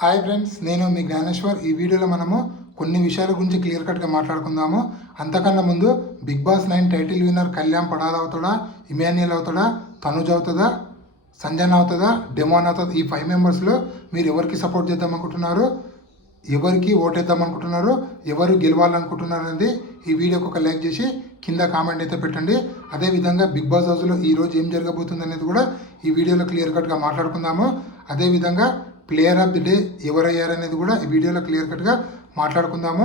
Hi friends, నేను మీ జ్ఞానేశ్వర్. ఈ వీడియోలో మనము కొన్ని విషయాల గురించి క్లియర్ కట్గా మాట్లాడుకుందాము. అంతకన్నా ముందు Bigg Boss 9 title winner Kalyan Padal అవుతాడా, ఇమాన్యుయల్ అవుతాడా, తనుజ్ అవుతుందా, సంజన అవుతుందా, డెమోన్ అవుతుందా? ఈ 5 మెంబర్స్లో మీరు ఎవరికి సపోర్ట్ చేద్దాం అనుకుంటున్నారు, ఎవరికి ఓటేద్దాం అనుకుంటున్నారు, ఎవరు గెలవాలనుకుంటున్నారు అనేది ఈ వీడియోకి ఒక లైక్ చేసి కింద కామెంట్ అయితే పెట్టండి. అదేవిధంగా బిగ్ బాస్ హౌస్లో ఈరోజు ఏం జరగబోతుంది అనేది కూడా ఈ వీడియోలో క్లియర్ కట్గా మాట్లాడుకుందాము. అదేవిధంగా ప్లేయర్ ఆఫ్ ది డే ఎవరయ్యారనేది కూడా ఈ వీడియోలో క్లియర్ కట్గా మాట్లాడుకుందాము.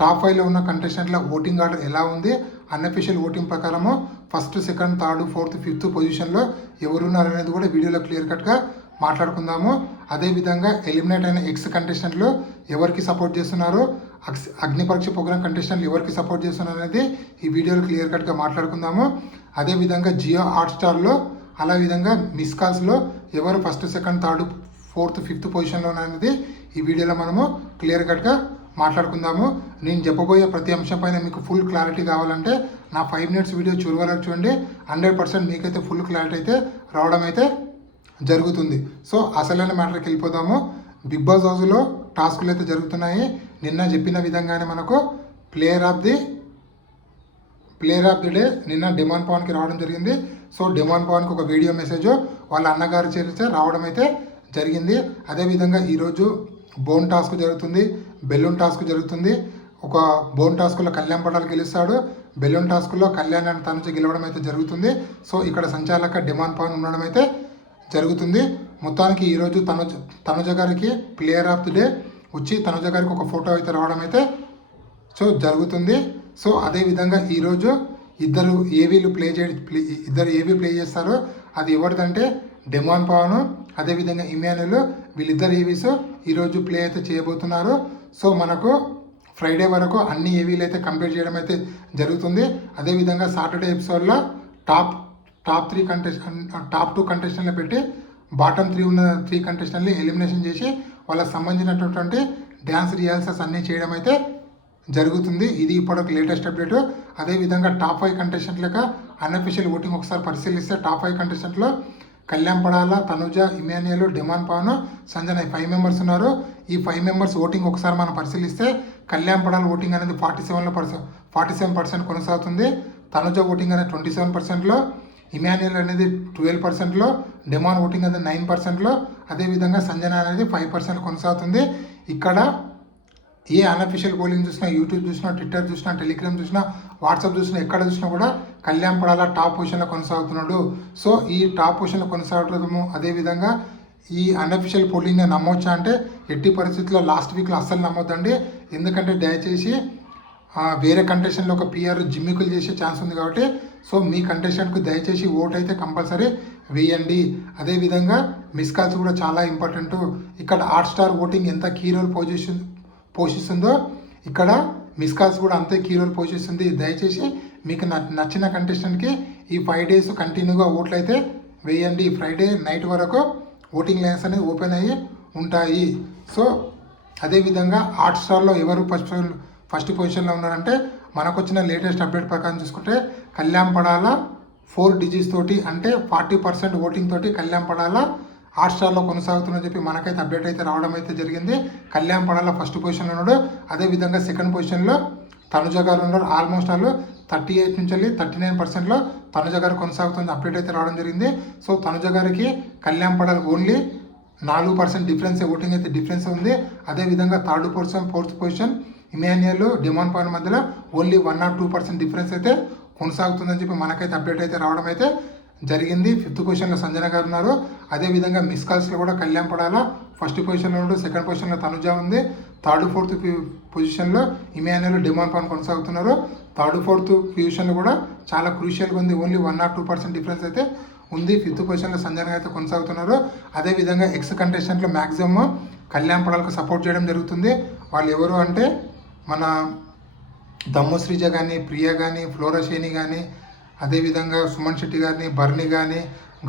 టాప్ 5లో ఉన్న కంటెస్టెంట్ల ఓటింగ్ ఆర్డర్ ఎలా ఉంది, అన్అఫీషియల్ ఓటింగ్ ప్రకారము first, second, third, fourth, fifth పొజిషన్లో ఎవరున్నారనేది కూడా వీడియోలో క్లియర్ కట్గా మాట్లాడుకుందాము. అదేవిధంగా ఎలిమినేట్ అయిన ఎక్స్ కంటెస్టెంట్లు ఎవరికి సపోర్ట్ చేస్తున్నారు, అగ్ని పరీక్ష ప్రోగ్రామ్ కంటెస్టెంట్లు ఎవరికి సపోర్ట్ చేస్తున్నారు అనేది ఈ వీడియోలో క్లియర్ కట్గా మాట్లాడుకుందాము. అదేవిధంగా జియో హాట్స్టార్లో, అలా విధంగా మిస్ కాల్స్లో ఎవరు first, second, third, fourth, fifth పొజిషన్లో అనేది ఈ వీడియోలో మనము క్లియర్ కట్గా మాట్లాడుకుందాము. నేను చెప్పబోయే ప్రతి అంశం పైన మీకు ఫుల్ క్లారిటీ కావాలంటే నా 5 మినిట్స్ వీడియో చివరి వరకు చూడండి. 100% మీకైతే ఫుల్ క్లారిటీ అయితే రావడం అయితే జరుగుతుంది. సో అసలైన మ్యాటర్కి వెళ్ళిపోదాము. బిగ్ బాస్ హౌస్లో టాస్కులు అయితే జరుగుతున్నాయి. నిన్న చెప్పిన విధంగానే మనకు ప్లేయర్ ఆఫ్ ది డే నిన్న డెమాన్ పవన్కి రావడం జరిగింది. సో డెమాన్ పవన్కి ఒక వీడియో మెసేజ్ వాళ్ళ అన్నగారు చేరితే రావడం అయితే జరిగింది. అదేవిధంగా ఈరోజు బోన్ టాస్క్ జరుగుతుంది, బెలూన్ టాస్క్ జరుగుతుంది. ఒక బోన్ టాస్క్లో కళ్యాణ్ పడాల్ గెలుస్తాడు, బెలూన్ టాస్క్లో కళ్యాణ్ అని తనుజ గెలవడం అయితే జరుగుతుంది. సో ఇక్కడ సంచాలక డెమాన్ పవన్ ఉండడం అయితే జరుగుతుంది. మొత్తానికి ఈరోజు తనుజ గారికి ప్లేయర్ ఆఫ్ ది డే వచ్చి తనుజ గారికి ఒక ఫోటో అయితే రావడం అయితే జరుగుతుంది. సో అదేవిధంగా ఈరోజు ఇద్దరు ఏవీ ప్లే చేస్తారో అది ఎవరిదంటే డెమాన్ పవన్, అదేవిధంగా ఇమాన్యుయల్, వీళ్ళిద్దరు ఏవీస్ ఈరోజు ప్లే అయితే చేయబోతున్నారు. సో మనకు ఫ్రైడే వరకు అన్ని ఏవీలు అయితే కంప్లీట్ చేయడం అయితే జరుగుతుంది. అదేవిధంగా సాటర్డే ఎపిసోడ్లో టాప్ 2 కంటెస్టెంట్లు పెట్టి బాటమ్ 3 ఉన్న 3 కంటెస్టెంట్ని ఎలిమినేషన్ చేసి వాళ్ళకి సంబంధించినటువంటి డ్యాన్స్ రిహార్సల్స్ అన్నీ చేయడం అయితే జరుగుతుంది. ఇది ఇప్పటికి లేటెస్ట్ అప్డేట్. అదేవిధంగా టాప్ 5 కంటెస్టెంట్లకు అన్అఫీషియల్ ఓటింగ్ ఒకసారి పరిశీలిస్తే టాప్ 5 కంటెస్టెంట్లో కళ్యాణ్ పడాల, తనుజ, ఇమాన్యుయల్, డెమాన్ పవన్, సంజన 5 మెంబర్స్ ఉన్నారు. ఈ 5 మెంబర్స్ ఓటింగ్ ఒకసారి మనం పరిశీలిస్తే కళ్యాణ్ పడాల ఓటింగ్ అనేది 47% కొనసాగుతుంది. తనుజ ఓటింగ్ అనేది 27%లో, ఇమాన్యుయల్ అనేది 12%లో, డెమాన్ ఓటింగ్ అనేది 9%లో, అదేవిధంగా సంజన అనేది 5% కొనసాగుతుంది. ఇక్కడ ఏ అన్అఫీషియల్ పోలింగ్ చూసినా, యూట్యూబ్ చూసినా, ట్విట్టర్ చూసినా, టెలిగ్రామ్ చూసినా, వాట్సాప్ చూసినా, ఎక్కడ చూసినా కూడా కళ్యాణ్ పడాల టాప్ పొజిషన్లో కొనసాగుతున్నాడు. సో ఈ టాప్ పొజిషన్లో కొనసాగటము, అదేవిధంగా ఈ అన్అఫీషియల్ పోలింగ్ని నమ్మొచ్చా అంటే ఎట్టి పరిస్థితుల్లో లాస్ట్ వీక్లో అస్సలు నమ్మొద్దండి. ఎందుకంటే దయచేసి వేరే కంటెస్టెంట్లో ఒక పిఆర్ జిమ్మికులు చేసే ఛాన్స్ ఉంది కాబట్టి సో మీ కంటెస్టెంట్కు దయచేసి ఓట్ అయితే కంపల్సరీ వేయండి. అదేవిధంగా మిస్ కాల్స్ కూడా చాలా ఇంపార్టెంట్. ఇక్కడ హాట్స్టార్ ఓటింగ్ ఎంత కీ రోల్ పోషిస్తుందో ఇక్కడ మిస్ కాల్స్ కూడా అంతే కీ రోల్ పోషిస్తుంది. దయచేసి మీకు నచ్చిన కంటెస్టెంట్కి ఈ 5 డేస్ కంటిన్యూగా ఓట్లు అయితే వేయండి. ఫ్రైడే నైట్ వరకు ఓటింగ్ లైన్స్ అనేది ఓపెన్ అయ్యి ఉంటాయి. సో అదేవిధంగా హాట్స్టార్లో ఎవరు ఫస్ట్ పొజిషన్లో ఉన్నారంటే మనకు వచ్చిన లేటెస్ట్ అప్డేట్ ప్రకారం చూసుకుంటే కళ్యాణ్ పడాల 4 డిజిట్స్ తోటి అంటే 40% ఓటింగ్ తోటి కళ్యాణ్ పడాల హాట్స్టార్లో కొనసాగుతుందని చెప్పి మనకైతే అప్డేట్ అయితే రావడం అయితే జరిగింది. కళ్యాణ్ పడాల ఫస్ట్ పొజిషన్లో ఉన్నాడు. అదేవిధంగా సెకండ్ పొజిషన్లో తనుజ గారు ఉన్నారు. ఆల్మోస్ట్ వాళ్ళు 38 నుంచి 39%లో తనుజ గారు కొనసాగుతుంది అప్డేట్ అయితే రావడం జరిగింది. సో తనుజ గారికి Kalyan Padal only 4% difference voting అయితే డిఫరెన్స్ ఉంది. అదేవిధంగా third position, fourth position Emmanuel, demon Pavan మధ్యలో ఓన్లీ 1 or 2% డిఫరెన్స్ అయితే కొనసాగుతుందని చెప్పి మనకైతే అప్డేట్ అయితే రావడం అయితే జరిగింది. ఫిఫ్త్ పొజిషన్లో సంజన గారు ఉన్నారు. అదేవిధంగా మిస్ కాల్స్లో కూడా కళ్యాణ్ పడాల ఫస్ట్ పొజిషన్లో ఉండు, సెకండ్ పొజిషన్లో తనుజ ఉంది. థర్డ్, ఫోర్త్ పొజిషన్లో ఇమాన్యుయల్, డెమాన్ పవన్ కొనసాగుతున్నారు. థర్డ్, ఫోర్త్ పొజిషన్లో కూడా చాలా క్రూషియల్గా ఉంది. ఓన్లీ 1 or 2% డిఫరెన్స్ అయితే ఉంది. ఫిఫ్త్ పొజిషన్లో సంజన అయితే కొనసాగుతున్నారు. అదేవిధంగా ఎక్స్ కంటెస్టెంట్లో మ్యాక్సిమం కళ్యాణ్ పడాలకు సపోర్ట్ చేయడం జరుగుతుంది. వాళ్ళు ఎవరు అంటే మన దమ్ము శ్రీజ కానీ, ప్రియ కానీ, ఫ్లోరా షేని కానీ, అదేవిధంగా సుమన్ శెట్టి గారిని, బర్ని కానీ,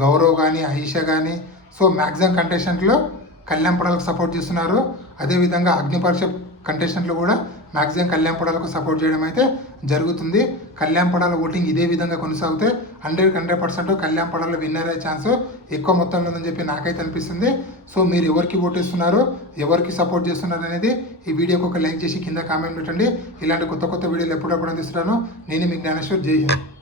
గౌరవ్ కానీ, ఆయిషా కానీ, సో మ్యాక్సిమం కంటెస్టెంట్లో కళ్యాణ్ పడాలకు సపోర్ట్ చేస్తున్నారు. అదేవిధంగా అగ్ని పరీక్ష కంటెస్టెంట్లు కూడా మ్యాక్సిమం కళ్యాణ్ పడాలకు సపోర్ట్ చేయడం అయితే జరుగుతుంది. కళ్యాణ్ పడాల ఓటింగ్ ఇదే విధంగా కొనసాగితే 100% కళ్యాణ్ పడాల విన్నర్ అయ్యే ఛాన్స్ ఎక్కువ మొత్తంలో ఉందని చెప్పి నాకైతే అనిపిస్తుంది. సో మీరు ఎవరికి ఓటేస్తున్నారు, ఎవరికి సపోర్ట్ చేస్తున్నారు అనేది ఈ వీడియోకి ఒక లైక్ చేసి కింద కామెంట్ పెట్టండి. ఇలాంటి కొత్త వీడియోలు ఎప్పుడప్పుడు అందిస్తున్నాను. నేను మీ జ్ఞానేశ్వర్. జై హింద్.